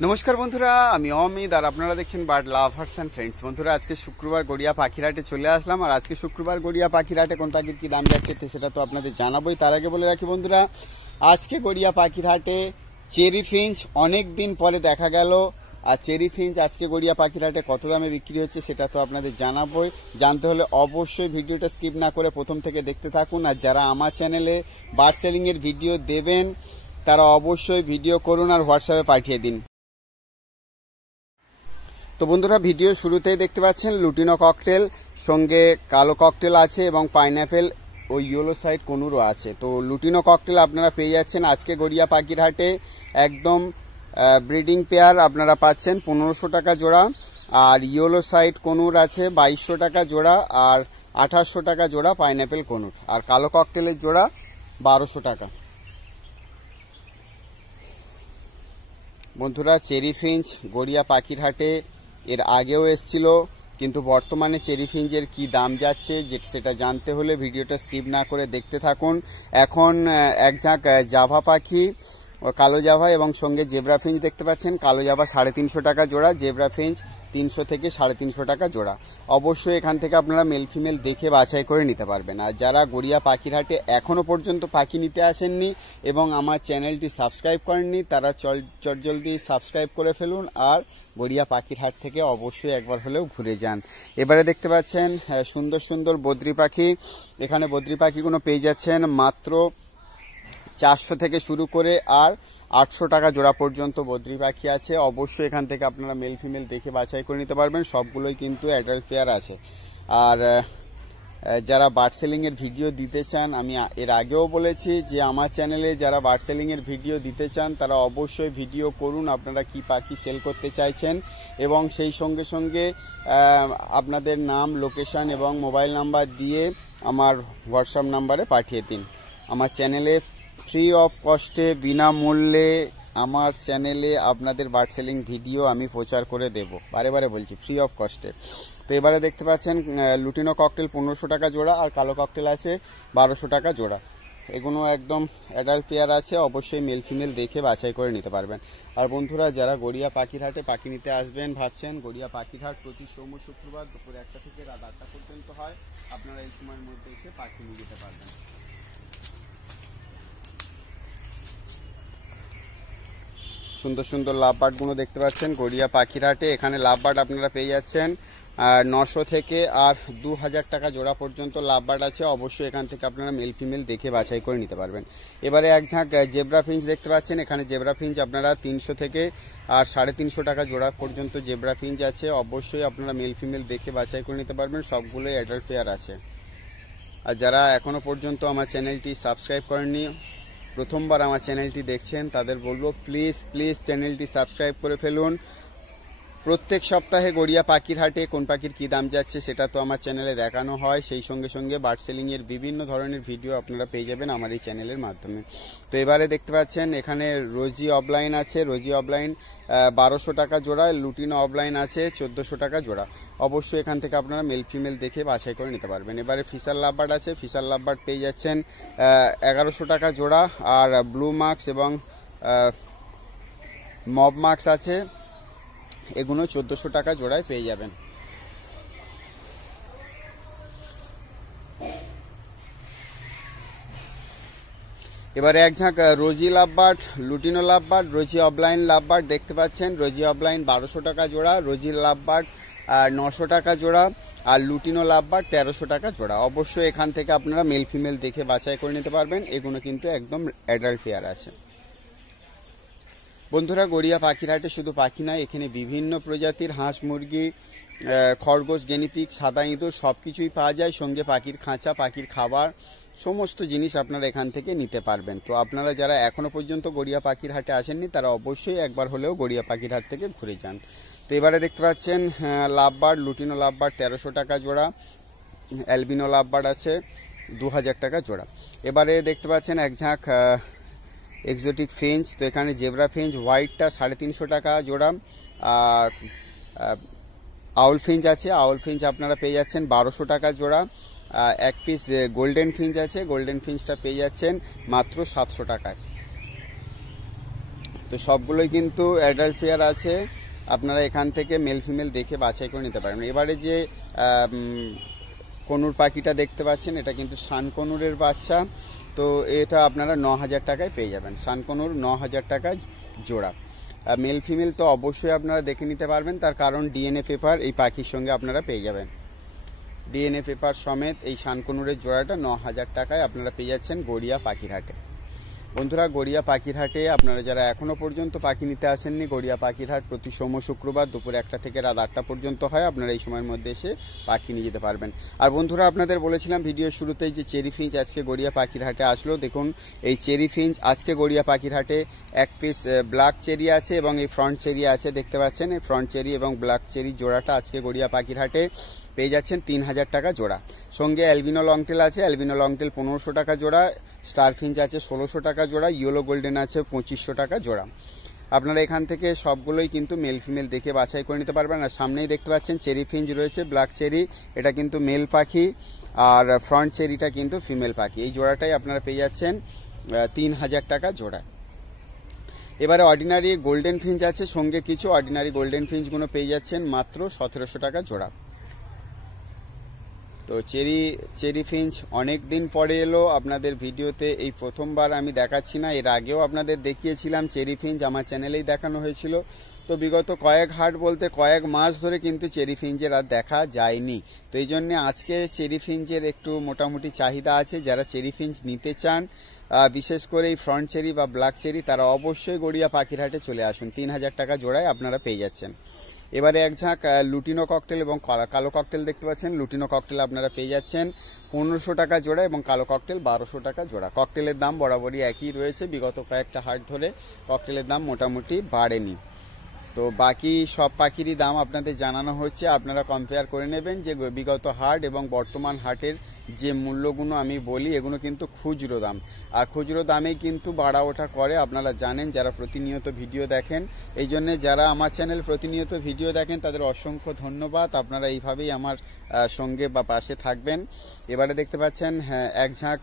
নমস্কার বন্ধুরা, আমি অমিত আর আপনারা দেখছেন বার্ড লাভার্স এন্ড ফ্রেন্ডস। বন্ধুরা, আজকে শুক্রবার গড়িয়া পাখিরহাটে চলে আসলাম। আর আজকে শুক্রবার গড়িয়া পাখিরহাটে কোন পাখির কি দাম যাচ্ছে সেটা তো আপনাদের জানাবোই। তার আগে বলে রাখি বন্ধুরা, আজকে গড়িয়া পাখিরহাটে চেরি ফিঞ্চ অনেক দিন পরে দেখা গেল। আর চেরি ফিঞ্চ আজকে গড়িয়া পাখিরহাটে কত দামে বিক্রি হচ্ছে সেটা তো আপনাদের জানাবোই। জানতে হলে অবশ্যই ভিডিওটা স্কিপ না করে প্রথম থেকে দেখতে থাকুন। আর যারা আমার চ্যানেলে বার্ড সেলিং এর ভিডিও দেবেন তারা অবশ্যই ভিডিও করুন আর হোয়াটসঅ্যাপে পাঠিয়ে দিন। তো বন্ধুরা, ভিডিও শুরুতেই দেখতে পাচ্ছেন লুটিনো ককটেল, সঙ্গে কালো ককটেল আছে এবং পাইনাপেল ও ইয়েলো সাইড কনুরও আছে। তো লুটিনো ককটেল আপনারা পেয়ে যাচ্ছেন আজকে গড়িয়া পাখিরহাটে একদম ব্রিডিং পেয়ার আপনারা পাচ্ছেন 1500 টাকা জোড়া। আর ইয়েলো সাইড কনুর আছে 2200 টাকা জোড়া আর 2800 টাকা জোড়া পাইনাপেল কনুর। আর কালো ককটেলের জোড়া 1200 টাকা। বন্ধুরা, চেরি ফিঞ্চ গড়িয়া পাখিরহাটে এর আগেও এসছিল, কিন্তু বর্তমানে চেরি ফিঞ্চের কি দাম যাচ্ছে সেটা জানতে হলে ভিডিওটা স্কিপ না করে দেখতে থাকুন। এখন এক ঝাঁক জাভা পাখি, কালো জাভা এবং সঙ্গে জেব্রা ফিঞ্চ দেখতে পাচ্ছেন। কালো জাভা 350 টাকা জোড়া, জেব্রা ফিঞ্চ 300 থেকে 350 টাকা জোড়া। অবশ্যই এখান থেকে আপনারা মেল ফিমেল দেখে বাছাই করে নিতে পারবেন। আর যারা গড়িয়া পাখিরহাটে এখনো পর্যন্ত পাখি নিতে আসেননি এবং আমার চ্যানেলটি সাবস্ক্রাইব করেননি তারা চটজলদি সাবস্ক্রাইব করে ফেলুন আর গড়িয়া পাখিরহাট থেকে অবশ্যই একবার হলেও ঘুরে যান। এবারে দেখতে পাচ্ছেন সুন্দর সুন্দর বদ্রি পাখি। এখানে বদ্রি পাখিগুলো পেয়ে যাচ্ছেন মাত্র 400 থেকে শুরু করে আর 800 টাকা জোড়া পর্যন্ত বদ্রি পাখি আছে। অবশ্যই এখান থেকে আপনারা মেল ফিমেল দেখে বাছাই করে নিতে পারবেন। সবগুলোই কিন্তু অ্যাডাল্ট পেয়ার আছে। আর যারা বার্ড সেলিং এর ভিডিও দিতে চান, আমি এর আগেও বলেছি যে আমার চ্যানেলে যারা বার্ড সেলিং এর ভিডিও দিতে চান তারা অবশ্যই ভিডিও করুন আপনারা কি পাখি সেল করতে চাইছেন এবং সেই সঙ্গে সঙ্গে আপনাদের নাম, লোকেশন এবং মোবাইল নাম্বার দিয়ে আমার হোয়াটসঅ্যাপ নাম্বারে পাঠিয়ে দিন। আমার চ্যানেলে ফ্রি অফ কস্টে বিনামূল্যে আমার চ্যানেলে আপনাদের বার্ড সেলিং ভিডিও আমি প্রচার করে দেব। বারে বারে বলছি, ফ্রি অফ কস্টে। তো এবারে দেখতে পাচ্ছেন লুটিনো ককটেল 1500 টাকা জোড়া আর কালো ককটেল আছে 1200 টাকা জোড়া। এগুলো একদম অ্যাডাল্ট পেয়ার আছে। অবশ্যই মেল ফিমেল দেখে বাছাই করে নিতে পারবেন। আর বন্ধুরা, যারা গড়িয়া পাখিরহাটে পাখি নিতে আসবেন ভাবছেন, গড়িয়া পাখিরহাট প্রতি সোম শুক্রবার দুপুর 1টা থেকে রাত 8টা পর্যন্ত হয়। আপনারা এই সময়ের মধ্যে এসে পাখি নিয়ে যেতে পারবেন। সুন্দর সুন্দর লাভবার্ড গুলো দেখতে পাচ্ছেন গড়িয়া পাখিরহাটে। এখানে লাভবার্ড আপনারা পেয়ে যাচ্ছেন 900 থেকে আর 2000 টাকা জোড়া পর্যন্ত লাভবার্ড আছে। অবশ্যই এখান থেকে আপনারা মেল ফিমেল দেখে বাছাই করে নিতে পারবেন। এবারে এক ঝাঁক জেব্রা ফিঞ্চ দেখতে পাচ্ছেন। এখানে জেব্রা ফিঞ্চ আপনারা 300 থেকে আর 350 টাকা জোড়া পর্যন্ত জেব্রা ফিঞ্চ আছে। অবশ্যই আপনারা মেল ফিমেল দেখে বাছাই করে নিতে পারবেন। সবগুলোই অ্যাডাল্ট পেয়ার আছে। আর যারা এখনো পর্যন্ত আমার চ্যানেলটি সাবস্ক্রাইব করেননি, প্রথমবার আমার চ্যানেলটি দেখছেন, তাদের বলবো প্লিজ চ্যানেলটি সাবস্ক্রাইব করে ফেলুন। প্রত্যেক সপ্তাহে গড়িয়া পাখিরহাটে কোন পাখির কি দাম যাচ্ছে সেটা তো আমার চ্যানেলে দেখানো হয়। সেই সঙ্গে সঙ্গে বার্ড সেলিং এর বিভিন্ন ধরনের ভিডিও আপনারা পেয়ে যাবেন আমার এই চ্যানেলের মাধ্যমে। তো এবারে দেখতে পাচ্ছেন এখানে রোজি অফলাইন আছে। রোজি অফলাইন 1200 টাকা জোড়া। লুটিনো অফলাইন আছে 1400 টাকা জোড়া। অবশ্যই এখান থেকে আপনারা মেল ফিমেল দেখে বাছাই করে নিতে পারবেন। এবারে ফিশার লাভবার্ড আছে। ফিশার লাভবার্ড পেয়ে যাচ্ছেন 1100 টাকা জোড়া। আর ব্লু মার্কস এবং মব মার্কস আছে, এগুলো 1400 টাকা জোড়ায় পেয়ে যাবেন। এবারে এক ঝাঁক rosy lovebird, lutino lovebird, rosy opaline lovebird দেখতে পাচ্ছেন। রোজি অফলাইন 1200 টাকা জোড়া, রোজি লাভবার্ড 900 টাকা জোড়া আর লুটিনো লাভবার্ড 1300 টাকা জোড়া। অবশ্যই এখান থেকে আপনারা মেল ফিমেল দেখে বাছাই করে নিতে পারবেন। এগুলো কিন্তু একদম অ্যাডাল্ট পেয়ার আছে। বন্ধুরা, গড়িয়া পাখিরহাটে শুধু পাখি নয়, এখানে বিভিন্ন প্রজাতির হাঁস, মুরগি, খরগোশ, গেনিপিগ, সাদা ইঁদুর সবকিছুই পাওয়া যায়। সঙ্গে পাখির খাঁচা, পাখির খাবার, সমস্ত জিনিস আপনারা এখান থেকে নিতে পারবেন। তো আপনারা যারা এখনো পর্যন্ত গড়িয়া পাখিরহাটে আসেননি তারা অবশ্যই একবার হলেও গড়িয়া পাখিরহাট থেকে ঘুরে যান। তো এবারে দেখতে পাচ্ছেন লাভবার্ড, লুটিনো লাভবার্ড 1300 টাকা জোড়া, অ্যালবিনো লাভবার্ড আছে 2000 টাকা জোড়া। এবারে দেখতে পাচ্ছেন এক ঝাঁক এক্সোটিক ফিঞ্চ। তো এখানে জেব্রা ফিঞ্চ হোয়াইটটা 350 টাকা জোড়া। আর আউল ফিঞ্চ আছে। আউল ফিঞ্চ আপনারা পেয়ে যাচ্ছেন 1200 টাকা জোড়া। এক পিস গোল্ডেন ফিঞ্চ আছে। গোল্ডেন ফিঞ্চটা পেয়ে যাচ্ছেন মাত্র 700 টাকায়। তো সবগুলোই কিন্তু অ্যাডাল্ট পেয়ার আছে, আপনারা এখান থেকে মেল ফিমেল দেখে বাছাই করে নিতে পারবেন। এবারে যে কনুর পাখিটা দেখতে পাচ্ছেন, এটা কিন্তু শানকনুরের বাচ্চা। তো এটা আপনারা 9,000 টাকায় পেয়ে যাবেন। শানকনুর 9,000 টাকায় জোড়া। মেল ফিমেল তো অবশ্যই আপনারা দেখে নিতে পারবেন, তার কারণ ডিএনএ পেপার এই পাখির সঙ্গে আপনারা পেয়ে যাবেন। ডিএনএ পেপার সমেত এই শানকনুরের জোড়াটা 9,000 টাকায় আপনারা পেয়ে যাচ্ছেন গড়িয়া পাখির হাটে। বন্ধুরা, গড়িয়া পাখির হাটে আপনারা যারা এখনো পর্যন্ত পাখি নিতে আসেননি, গড়িয়া পাখির হাট প্রতি সোম শুক্রবার দুপুর 1টা থেকে রাত 8টা পর্যন্ত হয়। আপনারা এই সময়ের মধ্যে এসে পাখি নিয়ে যেতে পারবেন। আর বন্ধুরা, আপনাদের বলেছিলাম ভিডিও শুরুতেই যে চেরি ফিঞ্চ আজকে গড়িয়া পাখির হাটে আসলো। দেখুন এই চেরি ফিঞ্চ আজকে গড়িয়া পাখির হাটে এক পিস ব্ল্যাক চেরি আছে এবং এই ফ্রন্ট চেরি আছে, দেখতে পাচ্ছেন। এই ফ্রন্ট চেরি এবং ব্ল্যাক চেরি জোড়াটা আজকে গড়িয়া পাখির হাটে পেয়ে যাচ্ছেন 3,000 টাকা জোড়া। সঙ্গে অ্যালবিনো লংটেল আছে, অ্যালবিনো লংটেল 1500 টাকা জোড়া। স্টার ফিঞ্চ আছে 1600 টাকা জোড়া। ইয়েলো গোল্ডেন আছে 2500 টাকা জোড়া। আপনারা এখান থেকে সবগুলোই কিন্তু মেল ফিমেল দেখে বাছাই করে নিতে পারবেন। আর সামনেই দেখতে পাচ্ছেন চেরি ফিঞ্চ রয়েছে, ব্ল্যাক চেরি, এটা কিন্তু মেল পাখি, আর ফ্রন্ট চেরিটা কিন্তু ফিমেল পাখি। এই জোড়াটাই আপনারা পেয়ে যাচ্ছেন 3,000 টাকা জোড়া। এবারে অর্ডিনারি গোল্ডেন ফিঞ্চ আছে, সঙ্গে কিছু অর্ডিনারি গোল্ডেন ফিঞ্চগুলো পেয়ে যাচ্ছেন মাত্র 1700 টাকা জোড়া। তো চেরি ফিঞ্চ অনেক দিন পরে এলো আপনাদের ভিডিওতে, এই প্রথমবার আমি দেখাচ্ছি না, এর আগেও আপনাদের দেখিয়েছিলাম চেরি ফিঞ্চ, আমার চ্যানেলেই দেখানো হয়েছিল। তো বিগত কয়েক হাট বলতে কয়েক মাস ধরে কিন্তু চেরি ফিঞ্চের আর দেখা যায়নি। তো এই জন্যে আজকে চেরি ফিঞ্চের একটু মোটামুটি চাহিদা আছে। যারা চেরি ফিঞ্চ নিতে চান, বিশেষ করে এই ফ্রন্ট চেরি বা ব্ল্যাক চেরি, তারা অবশ্যই গড়িয়া পাখির হাটে চলে আসুন। 3,000 টাকা জোড়ায় আপনারা পেয়ে যাচ্ছেন। এবারে এক ঝাঁক লুটিনো ককটেল এবং কালো ককটেল দেখতে পাচ্ছেন। লুটিনো ককটেল আপনারা পেয়ে যাচ্ছেন 1500 টাকা জোড়া এবং কালো ককটেল 1200 টাকা জোড়া। ককটেলের দাম বরাবরই একই রয়েছে, বিগত কয়েকটা হাট ধরে ককটেলের দাম মোটামুটি বাড়েনি। তো বাকি সব পাখিরই দাম আপনাদের জানানো হচ্ছে, আপনারা কম্পেয়ার করে নেবেন যে বিগত হাট এবং বর্তমান হাটের যে মূল্যগুলো আমি বলি এগুলো কিন্তু খুচরো দাম, আর খুচরো দামেই কিন্তু বাড়া ওঠা করে, আপনারা জানেন যারা প্রতিনিয়ত ভিডিও দেখেন। এই জন্যে যারা আমার চ্যানেল প্রতিনিয়ত ভিডিও দেখেন তাদের অসংখ্য ধন্যবাদ। আপনারা এইভাবেই আমার সঙ্গে বা পাশে থাকবেন। এবারে দেখতে পাচ্ছেন হ্যাঁ এক ঝাঁক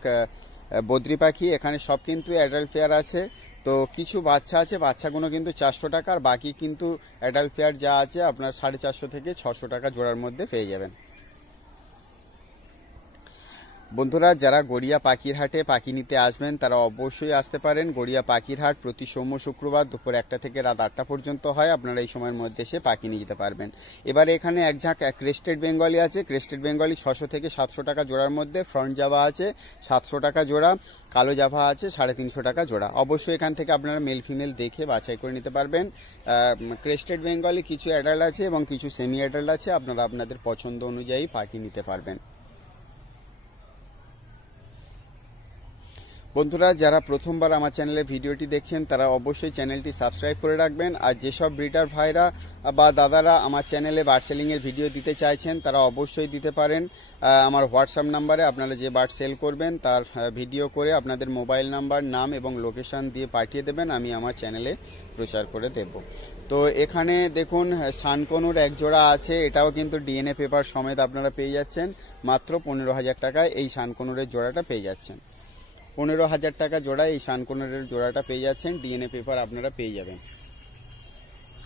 বদ্রি পাখি, এখানে সব কিন্তু অ্যাডাল্ট পেয়ার আছে। তো কিছু বাচ্চা আছে, বাচ্চাগুলো কিন্তু 400 টাকা, আর বাকি কিন্তু অ্যাডাল্ট পেয়ার যা আছে আপনার 450 থেকে 600 টাকা জোড়ার মধ্যে পেয়ে যাবেন। বন্ধুরা, যারা গড়িয়া পাখির হাটে পাখি নিতে আসবেন তারা অবশ্যই আসতে পারেন। গড়িয়া পাখির হাট প্রতি সোম শুক্রবার দুপুর 1টা থেকে রাত 8টা পর্যন্ত হয়। আপনারা এই সময়ের মধ্যে এসে পাখি নিয়ে যেতে পারবেন। এবারে এখানে এক ঝাঁক ক্রেস্টেড বেঙ্গলি আছে। ক্রেস্টেড বেঙ্গলি 600 থেকে 700 টাকা জোড়ার মধ্যে। ফ্রন্ট জাভা আছে 700 টাকা জোড়া। কালো জাভা আছে 350 টাকা জোড়া। অবশ্যই এখান থেকে আপনারা মেল ফিমেল দেখে বাছাই করে নিতে পারবেন। ক্রেস্টেড বেঙ্গলি কিছু অ্যাডাল্ট আছে এবং কিছু সেমি অ্যাডাল্ট আছে, আপনারা আপনাদের পছন্দ অনুযায়ী পাখি নিতে পারবেন। বন্ধুরা, যারা প্রথমবার আমার চ্যানেলে ভিডিওটি দেখছেন তারা অবশ্যই চ্যানেলটি সাবস্ক্রাইব করে রাখবেন। আর যেসব ব্রিডার ভাইরা বা দাদারা আমার চ্যানেলে বার্ড সেলিংয়ের ভিডিও দিতে চাইছেন তারা অবশ্যই দিতে পারেন। আমার হোয়াটসঅ্যাপ নাম্বারে আপনারা যে বার্ড সেল করবেন তার ভিডিও করে আপনাদের মোবাইল নাম্বার, নাম এবং লোকেশন দিয়ে পাঠিয়ে দেবেন, আমি আমার চ্যানেলে প্রচার করে দেব। তো এখানে দেখুন শানকনুর এক জোড়া আছে, এটাও কিন্তু ডিএনএ পেপার সমেত আপনারা পেয়ে যাচ্ছেন মাত্র 15,000 টাকায়। এই শানকনুরের জোড়াটা পেয়ে যাচ্ছেন 15,000 টাকা জোড়া। এই শানকনুরের জোড়াটা পেয়ে যাচ্ছেন, ডিএনএ পেপার আপনারা পেয়ে যাবেন।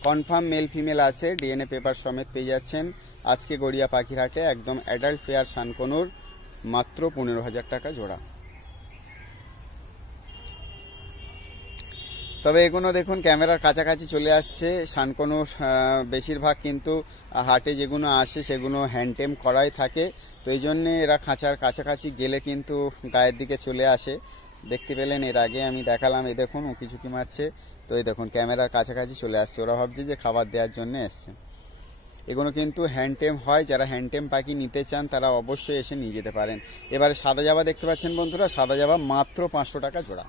কনফার্ম মেল ফিমেল আছে, ডিএনএ পেপার সমেত পেয়ে যাচ্ছেন আজকে গড়িয়া পাখির হাটে। একদম অ্যাডাল্ট ফেয়ার শানকনুর মাত্র 15,000 টাকা জোড়া। তবে এগুলো দেখুন ক্যামেরার কাছাকাছি চলে আসছে। শানকনুর বেশিরভাগ কিন্তু হাটে যেগুলো আসে সেগুলো হ্যান্ডটেম করাই থাকে, তো এই জন্যে এরা খাঁচার কাছাকাছি গেলে কিন্তু গায়ের দিকে চলে আসে। দেখতে পেলেন এর আগে আমি দেখালাম, এই দেখুন উঁকি ঝুঁকি মারছে। তো এই দেখুন ক্যামেরার কাছাকাছি চলে আসছে, ওরা ভাবছে যে খাবার দেওয়ার জন্য এসছে। এগুলো কিন্তু হ্যান্ডটেম হয়, যারা হ্যান্ডটেম পাখি নিতে চান তারা অবশ্যই এসে নিয়ে যেতে পারেন। এবারে সাদা জাভা দেখতে পাচ্ছেন বন্ধুরা, সাদা জাভা মাত্র 500 টাকা জোড়া।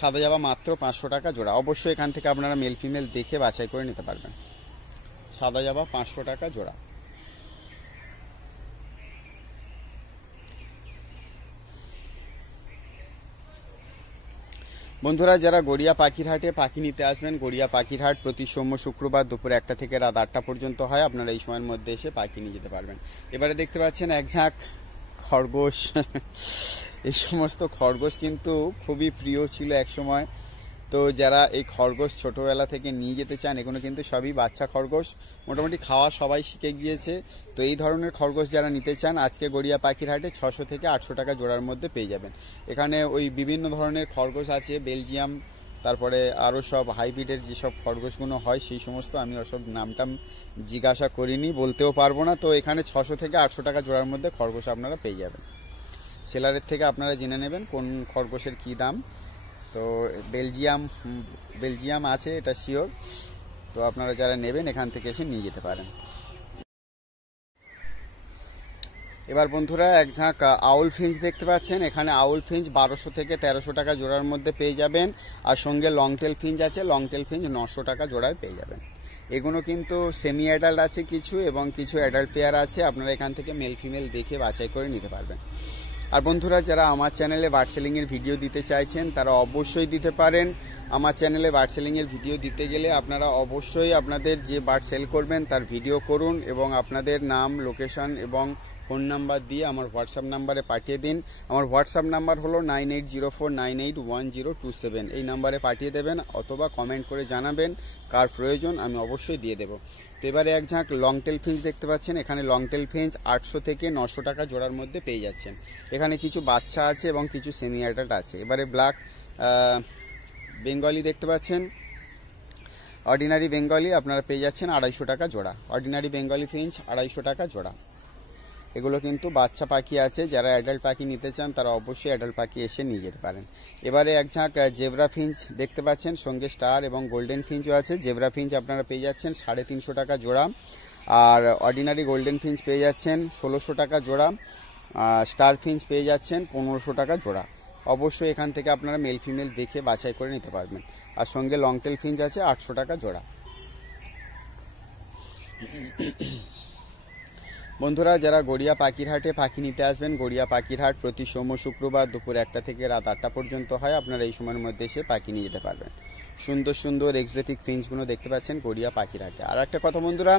সাদা জাভা মাত্র 500 টাকা জোড়া। অবশ্যই এখান থেকে আপনারা মেল ফিমেল দেখে বাছাই করে নিতে পারবেন। সাদা জাভা 500 টাকা জোড়া। বন্ধুরা, যারা গড়িয়া পাখির হাটে পাখি নিতে আসবেন, গড়িয়া পাখির হাট প্রতি সোম শুক্রবার দুপুর 1টা থেকে রাত 8টা পর্যন্ত হয়। আপনারা এই সময়ের মধ্যে এসে পাখি নিয়ে যেতে পারবেন। এবারে দেখতে পাচ্ছেন এক ঝাঁক খরগোশ। এই সমস্ত খরগোশ কিন্তু খুবই প্রিয় ছিল এক সময়। তো যারা এই খরগোশ ছোটোবেলা থেকে নিয়ে যেতে চান, এগুলো কিন্তু সবই বাচ্চা খরগোশ, মোটামুটি খাওয়া সবাই শিখে গিয়েছে। তো এই ধরনের খরগোশ যারা নিতে চান আজকে গড়িয়া পাখির হাটে 600 থেকে 800 টাকা জোড়ার মধ্যে পেয়ে যাবেন। এখানে ওই বিভিন্ন ধরনের খরগোশ আছে, বেলজিয়াম, তারপরে আরও সব হাইব্রিডের যেসব খরগোশগুলো হয় সেই সমস্ত, আমি ওসব নামটাম জিজ্ঞাসা করিনি, বলতেও পারবো না। তো এখানে 600 থেকে 800 টাকা জোড়ার মধ্যে খরগোশ আপনারা পেয়ে যাবেন। সেলারের থেকে আপনারা জেনে নেবেন কোন খরগোশের কী দাম। তো বেলজিয়াম আছে, এটা শিওর। তো আপনারা যারা নেবেন এখান থেকে এসে নিয়ে যেতে পারেন। এবার বন্ধুরা এক ঝাঁক আউল ফিঞ্চ দেখতে পাচ্ছেন। এখানে আউল ফিঞ্চ 1200 থেকে 1300 টাকা জোড়ার মধ্যে পেয়ে যাবেন। আর সঙ্গে লংটেল ফিঞ্চ আছে, লংটেল ফিঞ্চ 900 টাকা জোড়ায় পেয়ে যাবেন। এগুলো কিন্তু সেমি অ্যাডাল্ট আছে কিছু, এবং কিছু অ্যাডাল্ট পেয়ার আছে। আপনারা এখান থেকে মেল ফিমেল দেখে বাছাই করে নিতে পারবেন। আর বন্ধুরা যারা আমার চ্যানেলে বার্ড সেলিংয়ের ভিডিও দিতে চাইছেন তারা অবশ্যই দিতে পারেন। আমার চ্যানেলে বার্ড সেলিংয়ের ভিডিও দিতে গেলে আপনারা অবশ্যই আপনাদের যে বার্ড সেল করবেন তার ভিডিও করুন, এবং আপনাদের নাম, লোকেশন এবং ফোন নাম্বার দিয়ে আমার হোয়াটসঅ্যাপ নাম্বারে পাঠিয়ে দিন। আমার হোয়াটসঅ্যাপ নাম্বার হলো 9804981027। এই নাম্বারে পাঠিয়ে দেবেন, অথবা কমেন্ট করে জানাবেন কার প্রয়োজন, আমি অবশ্যই দিয়ে দেবো। তো এবারে এক ঝাঁক লংটেল ফিঞ্চ দেখতে পাচ্ছেন। এখানে লংটেল ফিঞ্চ 800 থেকে 900 টাকা জোড়ার মধ্যে পেয়ে যাচ্ছেন। এখানে কিছু বাচ্চা আছে এবং কিছু সেমি অ্যাডাল্ট আছে। এবারে ব্ল্যাক বেঙ্গলি দেখতে পাচ্ছেন। অর্ডিনারি বেঙ্গলি আপনারা পেয়ে যাচ্ছেন 250 টাকা জোড়া। অর্ডিনারি বেঙ্গলি ফিঞ্চ 250 টাকা জোড়া। এগুলো কিন্তু বাচ্চা পাখি আছে, যারা অ্যাডাল্ট পাখি নিতে চান তারা অবশ্যই অ্যাডাল্ট পাখি এসে নিয়ে যেতে পারেন। এবারে এক ঝাঁক জেব্রা ফিঞ্চ দেখতে পাচ্ছেন, সঙ্গে স্টার এবং গোল্ডেন ফিঞ্চও আছে। জেব্রা ফিঞ্চ আপনারা পেয়ে যাচ্ছেন 350 টাকা জোড়া। আর অর্ডিনারি গোল্ডেন ফিঞ্চ পেয়ে যাচ্ছেন 1600 টাকা জোড়া। স্টার ফিঞ্চ পেয়ে যাচ্ছেন 1500 টাকা জোড়া। অবশ্যই এখান থেকে আপনারা মেল ফিমেল দেখে বাছাই করে নিতে পারবেন। আর সঙ্গে লংটেল ফিঞ্চ আছে 800 টাকা জোড়া। বন্ধুরা যারা গড়িয়া পাখির হাটে পাখি নিতে আসবেন, গড়িয়া পাখির হাট প্রতি সোম শুক্রবার দুপুর 1টা থেকে রাত 8টা পর্যন্ত হয়। আপনারা এই সময়ের মধ্যে এসে পাখি নিয়ে যেতে পারবেন। সুন্দর সুন্দর এক্সোটিক ফিঞ্চগুলো দেখতে পাচ্ছেন গড়িয়া পাখির হাটে। আর একটা কথা বন্ধুরা,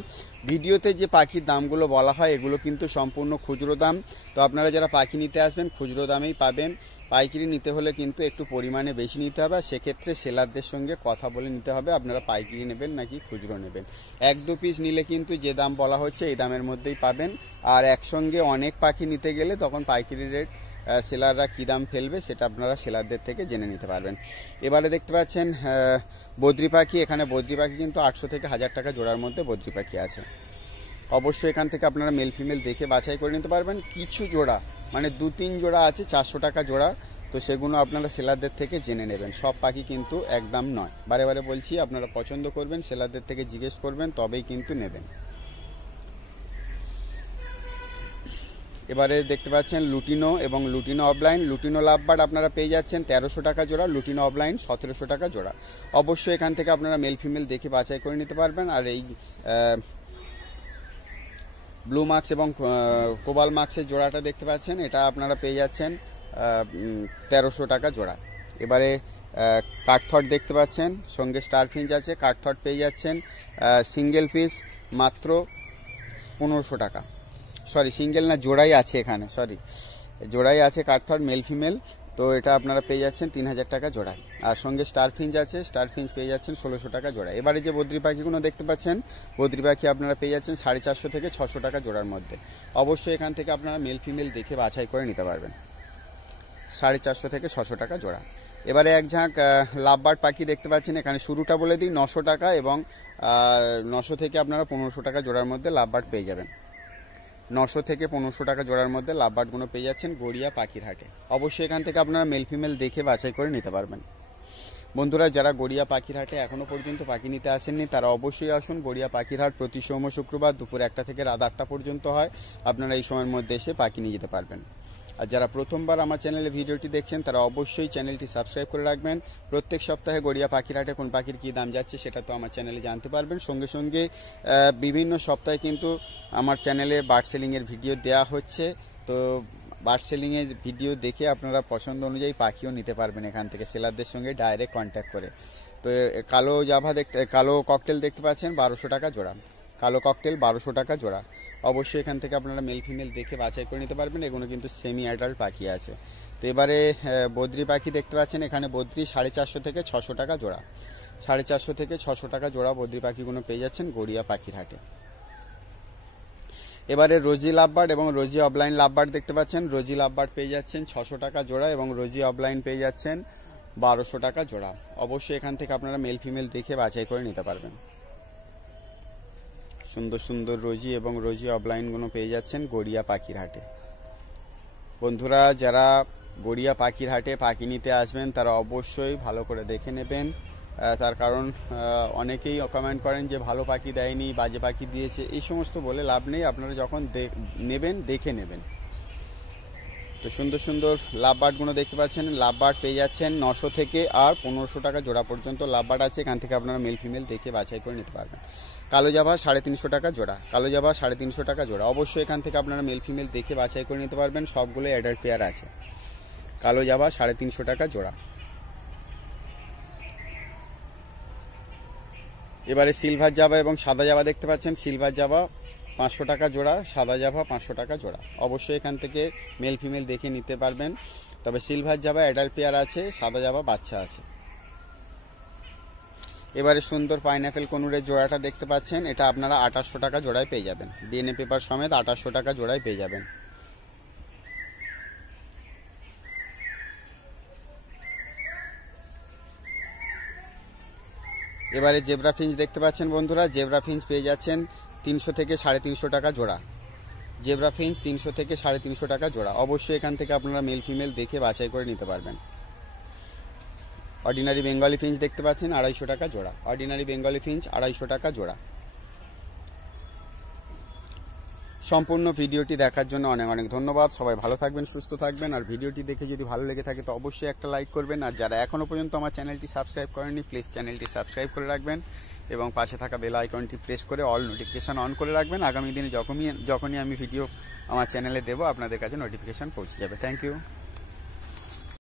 ভিডিওতে যে পাখির দামগুলো বলা হয় এগুলো কিন্তু সম্পূর্ণ খুচরো দাম। তো আপনারা যারা পাখি নিতে আসবেন খুচরো দামেই পাবেন। পাইকারি নিতে হলে কিন্তু একটু পরিমাণে বেশি নিতে হবে। সেক্ষেত্রে সেলারদের সঙ্গে কথা বলে নিতে হবে আপনারা পাইকারি নেবেন নাকি খুচরো নেবেন। 1-2 পিস নিলে কিন্তু যে দাম বলা হচ্ছে এই দামের মধ্যেই পাবেন। আর একসঙ্গে অনেক পাখি নিতে গেলে তখন পাইকারি রেট সেলাররা কী দাম ফেলবে সেটা আপনারা সেলারদের থেকে জেনে নিতে পারবেন। এবারে দেখতে পাচ্ছেন বদ্রি পাখি। এখানে বদ্রি পাখি কিন্তু 800 থেকে 1000 টাকা জোড়ার মধ্যে বদ্রি পাখি আছে। অবশ্যই এখান থেকে আপনারা মেল ফিমেল দেখে বাছাই করে নিতে পারবেন। কিছু জোড়া মানে 2-3 জোড়া আছে 400 টাকা জোড়া, তো সেগুলো আপনারা সেলারদের থেকে জেনে নেবেন। সব পাখি কিন্তু একদম নয়, বারে বারে বলছি, আপনারা পছন্দ করবেন, সেলারদের থেকে জিজ্ঞেস করবেন, তবেই কিন্তু নেবেন। এবারে দেখতে পাচ্ছেন লুটিনো এবং লুটিনো অফলাইন। লুটিনো লাভবার্ড আপনারা পেয়ে যাচ্ছেন 1300 টাকা জোড়া, লুটিনো অফলাইন 1700 টাকা জোড়া। অবশ্যই এখান থেকে আপনারা মেল ফিমেল দেখে বাছাই করে নিতে পারবেন। আর এই ব্লু মার্কস এবং কোবাল মার্কসের জোড়াটা দেখতে পাচ্ছেন, এটা আপনারা পেয়ে যাচ্ছেন 1300 টাকা জোড়া। এবারে কাঠথট দেখতে পাচ্ছেন, সঙ্গে স্টার ফিঞ্চ আছে। কাঠথট পেয়ে যাচ্ছেন সিঙ্গেল পিস মাত্র 1500 টাকা। সরি, সিঙ্গেল না, জোড়াই আছে এখানে, সরি, জোড়াই আছে কাঠথট মেল ফিমেল। তো এটা আপনারা পেয়ে যাচ্ছেন 3000 টাকা জোড়ায়। আর সঙ্গে স্টার ফিঞ্চ আছে, স্টার ফিঞ্চ পেয়ে যাচ্ছেন 1600 টাকা জোড়া। এবারে যে বদ্রি পাখিগুলো দেখতে পাচ্ছেন, বদ্রি পাখি আপনারা পেয়ে যাচ্ছেন 450 থেকে 600 টাকা জোড়ার মধ্যে। অবশ্যই এখান থেকে আপনারা মেল ফিমেল দেখে বাছাই করে নিতে পারবেন। 450 থেকে 600 টাকা জোড়া। এবারে এক ঝাঁক লাভবার্ড পাখি দেখতে পাচ্ছেন। এখানে শুরুটা বলে দিই 900 টাকা, এবং 900 থেকে আপনারা 1500 টাকা জোড়ার মধ্যে লাভবার্ড পেয়ে যাবেন। 900 থেকে 1500 টাকা জোড়ার মধ্যে লাভবার্ডগুলো পেয়ে যাচ্ছেন গড়িয়া পাখির হাটে। অবশ্যই এখান থেকে আপনারা মেল ফিমেল দেখে বাছাই করে নিতে পারবেন। বন্ধুরা যারা গড়িয়া পাখির হাটে এখনো পর্যন্ত পাখি নিতে আসেননি তারা অবশ্যই আসুন। গড়িয়া পাখির হাট প্রতি সোম শুক্রবার দুপুর 1টা থেকে রাত 8টা পর্যন্ত হয়। আপনারা এই সময়ের মধ্যে এসে পাখি নিয়ে যেতে পারবেন। আর যারা প্রথমবার আমার চ্যানেলে ভিডিওটি দেখছেন তারা অবশ্যই চ্যানেলটি সাবস্ক্রাইব করে রাখবেন। প্রত্যেক সপ্তাহে গড়িয়া পাখির হাটে কোন পাখির কী দাম যাচ্ছে সেটা তো আমার চ্যানেলে জানতে পারবেন। সঙ্গে সঙ্গে বিভিন্ন সপ্তাহে কিন্তু আমার চ্যানেলে বার্ড সেলিংয়ের ভিডিও দেওয়া হচ্ছে। তো বার্ড সেলিংয়ের ভিডিও দেখে আপনারা পছন্দ অনুযায়ী পাখিও নিতে পারবেন এখান থেকে সেলারদের সঙ্গে ডাইরেক্ট কন্ট্যাক্ট করে। তো কালো ককটেল দেখতে পাচ্ছেন 1200 টাকা জোড়া। কালো ককটেল 1200 টাকা জোড়া। অবশ্যই এখান থেকে আপনারা মেল ফিমেল দেখে বাছাই করে নিতে পারবেন। এগুলো কিন্তু সেমি অ্যাডাল্ট পাখি আছে। তো এবারে বদ্রি পাখি দেখতে পাচ্ছেন, এখানে বদ্রি 450 থেকে 600 টাকা জোড়া, 450 থেকে 600 টাকা জোড়া বদ্রি পাখিগুলো পেয়ে যাচ্ছেন গড়িয়া পাখির হাটে। এবারে রোজি লাভবার্ড এবং রোজি অফলাইন লাভবার্ড দেখতে পাচ্ছেন, রোজি লাভবার্ড পেয়ে যাচ্ছেন 600 টাকা জোড়া এবং রোজি অফলাইন পেয়ে যাচ্ছেন 1200 টাকা জোড়া। অবশ্যই এখান থেকে আপনারা মেল ফিমেল দেখে বাছাই করে নিতে পারবেন। সুন্দর সুন্দর রোজি এবং রোজি অফলাইনগুলো পেয়ে যাচ্ছেন গড়িয়া পাখির হাটে। বন্ধুরা, যারা গড়িয়া পাখির হাটে পাখি নিতে আসবেন তারা অবশ্যই ভালো করে দেখে নেবেন, তার কারণ অনেকেই কমেন্ট করেন যে ভালো পাখি দেয়নি, বাজে পাখি দিয়েছে, এই সমস্ত বলে লাভ নেই। আপনারা যখন নেবেন দেখে নেবেন। তো সুন্দর সুন্দর লাভবার্ডগুলো দেখতে পাচ্ছেন, লাভবার্ড পেয়ে যাচ্ছেন 900 থেকে আর 1500 টাকা জোড়া পর্যন্ত লাভবার্ড আছে। এখান থেকে আপনারা মেল ফিমেল দেখে বাছাই করে নিতে পারবেন। কালো জাভা 350 টাকা জোড়া, কালো জাভা 350 টাকা জোড়া। অবশ্যই এখান থেকে আপনারা মেল ফিমেল দেখে বাছাই করে নিতে পারবেন, সবগুলো অ্যাডাল্ট পেয়ার আছে। কালো জাভা 350 টাকা জোড়া। এবারে সিলভার জাভা এবং সাদা জাভা দেখতে পাচ্ছেন, সিলভার জাভা 500 টাকা জোড়া, সাদা জাভা 500 টাকা জোড়া। অবশ্যই এখান থেকে মেল ফিমেল দেখে নিতে পারবেন। তবে সিলভার জাভা অ্যাডাল্ট পেয়ার আছে, সাদা জাভা বাচ্চা আছে। এবারে সুন্দর পাইনাপেল কনুরের জোড়াটা দেখতে পাচ্ছেন, এটা আপনারা 2800 টাকা জোড়ায় পেয়ে যাবেন, ডিএনএ পেপার সমেত 2800 টাকা জোড়ায় পেয়ে যাবেন। এবারে জেব্রা ফিঞ্চ দেখতে পাচ্ছেন বন্ধুরা, জেব্রা ফিঞ্চ পেয়ে যাচ্ছেন 300 থেকে 350 টাকা জোড়া, জেব্রা ফিঞ্চ 300 থেকে 350 টাকা জোড়া। অবশ্যই এখান থেকে আপনারা মেল ফিমেল দেখে বাছাই করে নিতে পারবেন। অর্ডিনারি বেঙ্গলি ফিঞ্চ দেখতে পাচ্ছেন 250 টাকা জোড়া, অর্ডিনারি বেঙ্গলি ফিঞ্চ 250 টাকা জোড়া। সম্পূর্ণ ভিডিওটি দেখার জন্য অনেক অনেক ধন্যবাদ। সবাই ভালো থাকবেন, সুস্থ থাকবেন। আর ভিডিওটি দেখে যদি ভালো লেগে থাকে তো অবশ্যই একটা লাইক করবেন। আর যারা এখনো পর্যন্ত আমার চ্যানেলটি সাবস্ক্রাইব করেননি প্লিজ চ্যানেলটি সাবস্ক্রাইব করে রাখবেন এবং পাশে থাকা বেল আইকনটি প্রেস করে অল নোটিফিকেশন অন করে রাখবেন। আগামী দিনে যখনই আমি ভিডিও আমার চ্যানেলে দেবো আপনাদের কাছে নোটিফিকেশন পৌঁছে যাবে। Thank you.